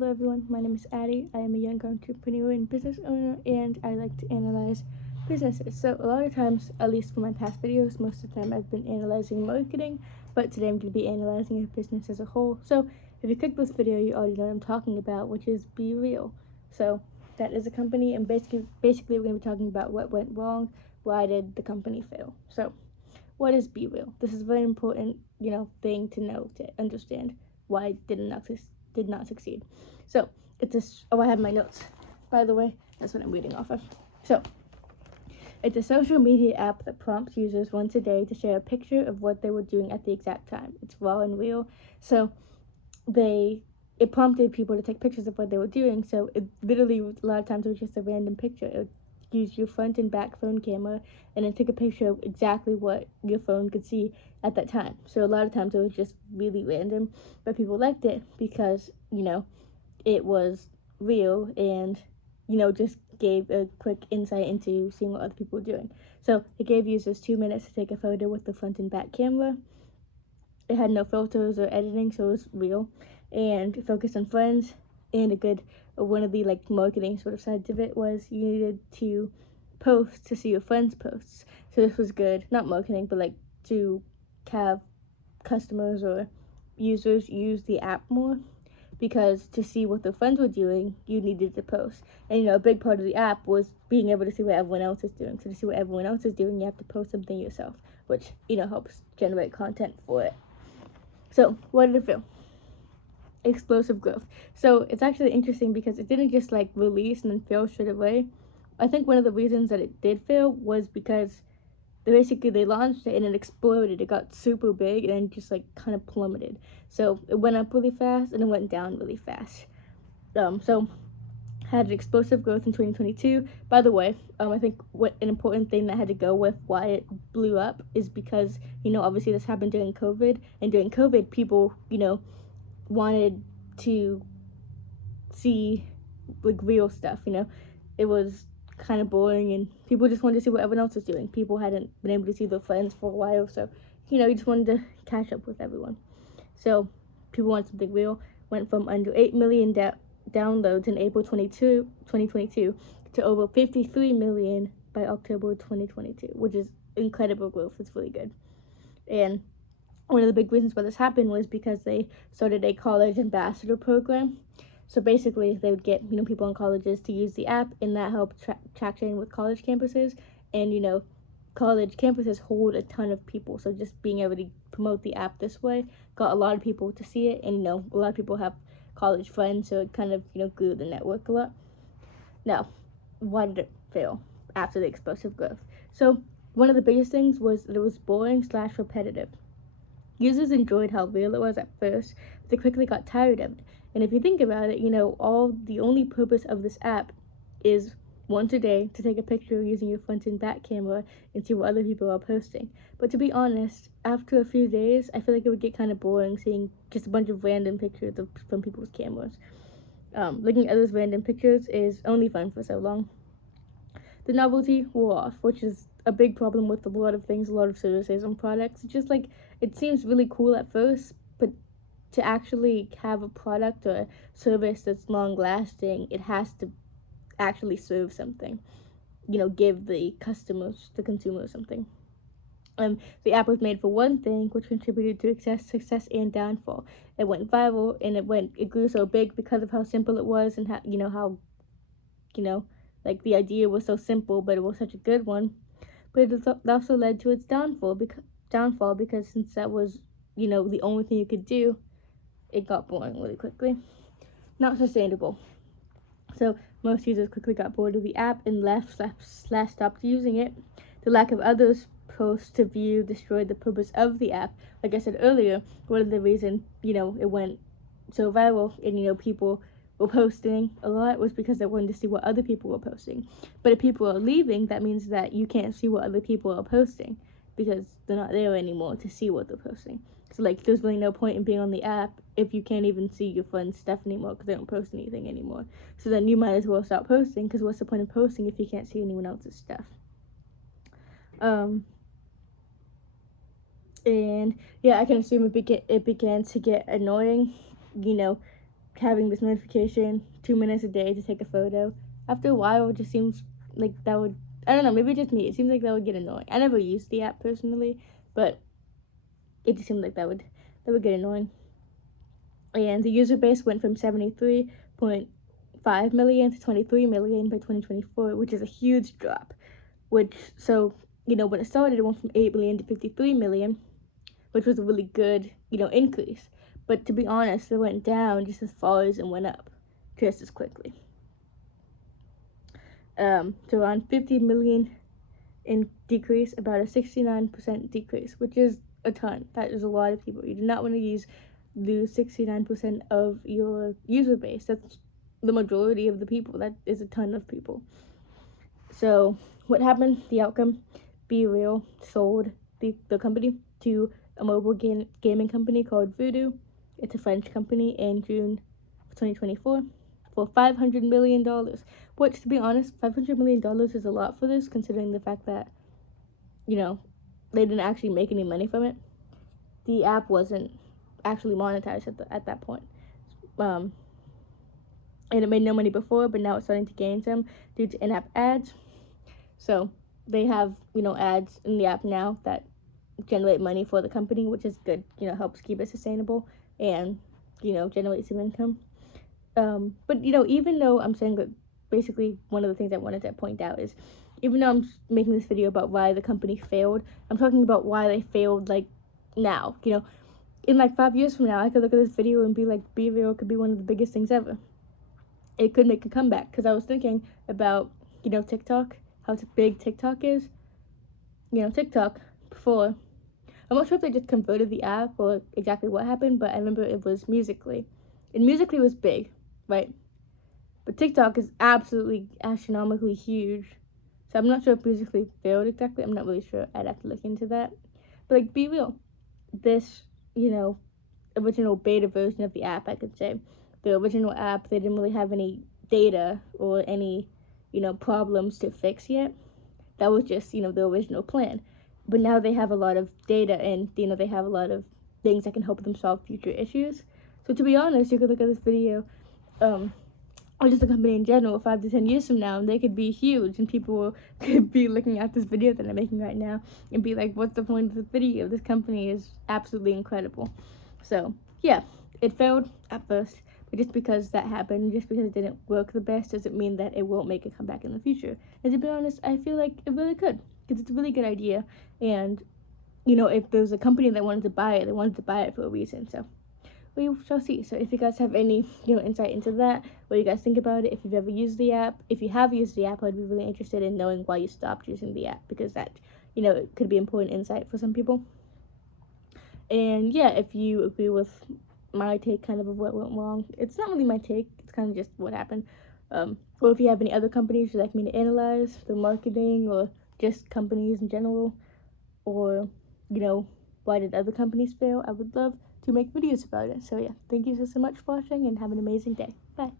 Hello everyone, my name is Addie. I am a young entrepreneur and business owner, and I like to analyze businesses. So a lot of times, at least for my past videos, most of the time I've been analyzing marketing, but today I'm going to be analyzing a business as a whole. So if you click this video, you already know what I'm talking about, which is BeReal. So that is a company, and basically we're going to be talking about what went wrong, why did the company fail. So what is BeReal? This is a very important, thing to know to understand why it did not succeed. So it's I have my notes. By the way, that's what I'm reading off of. So it's a social media app that prompts users once a day to share a picture of what they were doing at the exact time. It's raw and real. So it prompted people to take pictures of what they were doing. So it literally, a lot of times, it was just a random picture. It would use your front and back phone camera and then take a picture of exactly what your phone could see at that time. So a lot of times it was just really random, but people liked it because, it was real and, just gave a quick insight into seeing what other people were doing. So it gave users 2 minutes to take a photo with the front and back camera. It had no filters or editing, so it was real, and it focused on friends. And one of the marketing sort of sides of it was you needed to post to see your friends' posts. So this was good, not marketing, but to have customers or users use the app more, because to see what their friends were doing, you needed to post. And a big part of the app was being able to see what everyone else is doing. So to see what everyone else is doing, you have to post something yourself, which helps generate content for it. So what did it feel? Explosive growth. So it's actually interesting because it didn't just release and then fail straight away. I think one of the reasons that it did fail was because they launched it and it exploded. It got super big and then just kind of plummeted. So it went up really fast and it went down really fast. So had an explosive growth in 2022. By the way, I think an important thing that had to go with why it blew up is because, obviously this happened during COVID, and during COVID, people, wanted to see real stuff. It was kind of boring and people just wanted to see what everyone else was doing. People hadn't been able to see their friends for a while, so you just wanted to catch up with everyone. So people wanted something real. Went from under 8 million downloads in April 2022 to over 53 million by October 2022, which is incredible growth. It's really good. And one of the big reasons why this happened was because they started a college ambassador program. So basically, they would get people in colleges to use the app, and that helped traction with college campuses. And college campuses hold a ton of people, so just being able to promote the app this way got a lot of people to see it. And a lot of people have college friends, so it kind of grew the network a lot. Now, why did it fail after the explosive growth? So one of the biggest things was that it was boring / repetitive. Users enjoyed how real it was at first, but they quickly got tired of it. And if you think about it, the only purpose of this app is once a day to take a picture using your front and back camera and see what other people are posting. But to be honest, after a few days, I feel like it would get kind of boring seeing just a bunch of random pictures from people's cameras. Looking at those random pictures is only fun for so long. The novelty wore off, which is a big problem with a lot of things, a lot of services and products. It's just it seems really cool at first, but to actually have a product or a service that's long lasting, it has to actually serve something, give the consumer something. The app was made for one thing, which contributed to success and downfall. It went viral and it grew so big because of how simple it was and how the idea was so simple, but it was such a good one. But it also led to its downfall because since that was the only thing you could do, it got boring really quickly. Not sustainable. So most users quickly got bored of the app and stopped using it. The lack of others posts to view destroyed the purpose of the app. Like I said earlier, one of the reasons it went so viral and people were posting a lot was because they wanted to see what other people were posting. But if people are leaving, that means that you can't see what other people are posting because they're not there anymore to see what they're posting. So there's really no point in being on the app if you can't even see your friends' stuff anymore because they don't post anything anymore. So then you might as well stop posting, because what's the point of posting if you can't see anyone else's stuff? And yeah, I can assume it began to get annoying, having this notification 2 minutes a day to take a photo. After a while, it just seems like that would, I don't know, maybe just me. It seems like that would get annoying. I never used the app personally, but it just seemed like that would get annoying. And the user base went from 73.5 million to 23 million by 2024, which is a huge drop. When it started, it went from 8 million to 53 million, which was a really good, increase. But to be honest, it went down just as far as it went up, just as quickly. So around 50 million in decrease, about a 69% decrease, which is a ton. That is a lot of people. You do not want to lose 69% of your user base. That's the majority of the people. That is a ton of people. So what happened? The outcome: BeReal sold the company to a mobile gaming company called Voodoo. It's a French company in June of 2024 for $500 million. Which, to be honest, $500 million is a lot for this, considering the fact that, they didn't actually make any money from it. The app wasn't actually monetized at that point. And it made no money before, but now it's starting to gain some due to in-app ads. So they have, ads in the app now that generate money for the company, which is good, helps keep it sustainable and, generate some income. But, even though I'm saying that, basically one of the things I wanted to point out is, even though I'm making this video about why the company failed, I'm talking about why they failed, like, now. In like 5 years from now, I could look at this video and be like, BeReal could be one of the biggest things ever. It could make a comeback, because I was thinking about, TikTok, how big TikTok is. TikTok, before, I'm not sure if they just converted the app or exactly what happened, but I remember it was Musical.ly. And Musical.ly was big, right? But TikTok is absolutely astronomically huge. So I'm not sure if Musical.ly failed exactly. I'm not really sure. I'd have to look into that. But, like, BeReal. This, original beta version of the app, I could say. The original app, they didn't really have any data or any, problems to fix yet. That was just, the original plan. But now they have a lot of data and, they have a lot of things that can help them solve future issues. So to be honest, you could look at this video, or just the company in general, 5 to 10 years from now, and they could be huge, and people could be looking at this video that I'm making right now and be like, what's the point of this video? This company is absolutely incredible. So, yeah, it failed at first, but just because that happened, just because it didn't work the best, doesn't mean that it won't make a comeback in the future. And to be honest, I feel like it really could, because it's a really good idea, and, if there was a company that wanted to buy it, they wanted to buy it for a reason, so we shall see. So if you guys have any, insight into that, what you guys think about it, if you've ever used the app, if you have used the app, I'd be really interested in knowing why you stopped using the app, because that, it could be important insight for some people. And yeah, if you agree with my take kind of what went wrong, it's not really my take, it's kind of just what happened. Or if you have any other companies you'd like me to analyze, their marketing, or just companies in general, or, why did other companies fail, I would love to make videos about it. So yeah, thank you so much for watching, and have an amazing day. Bye.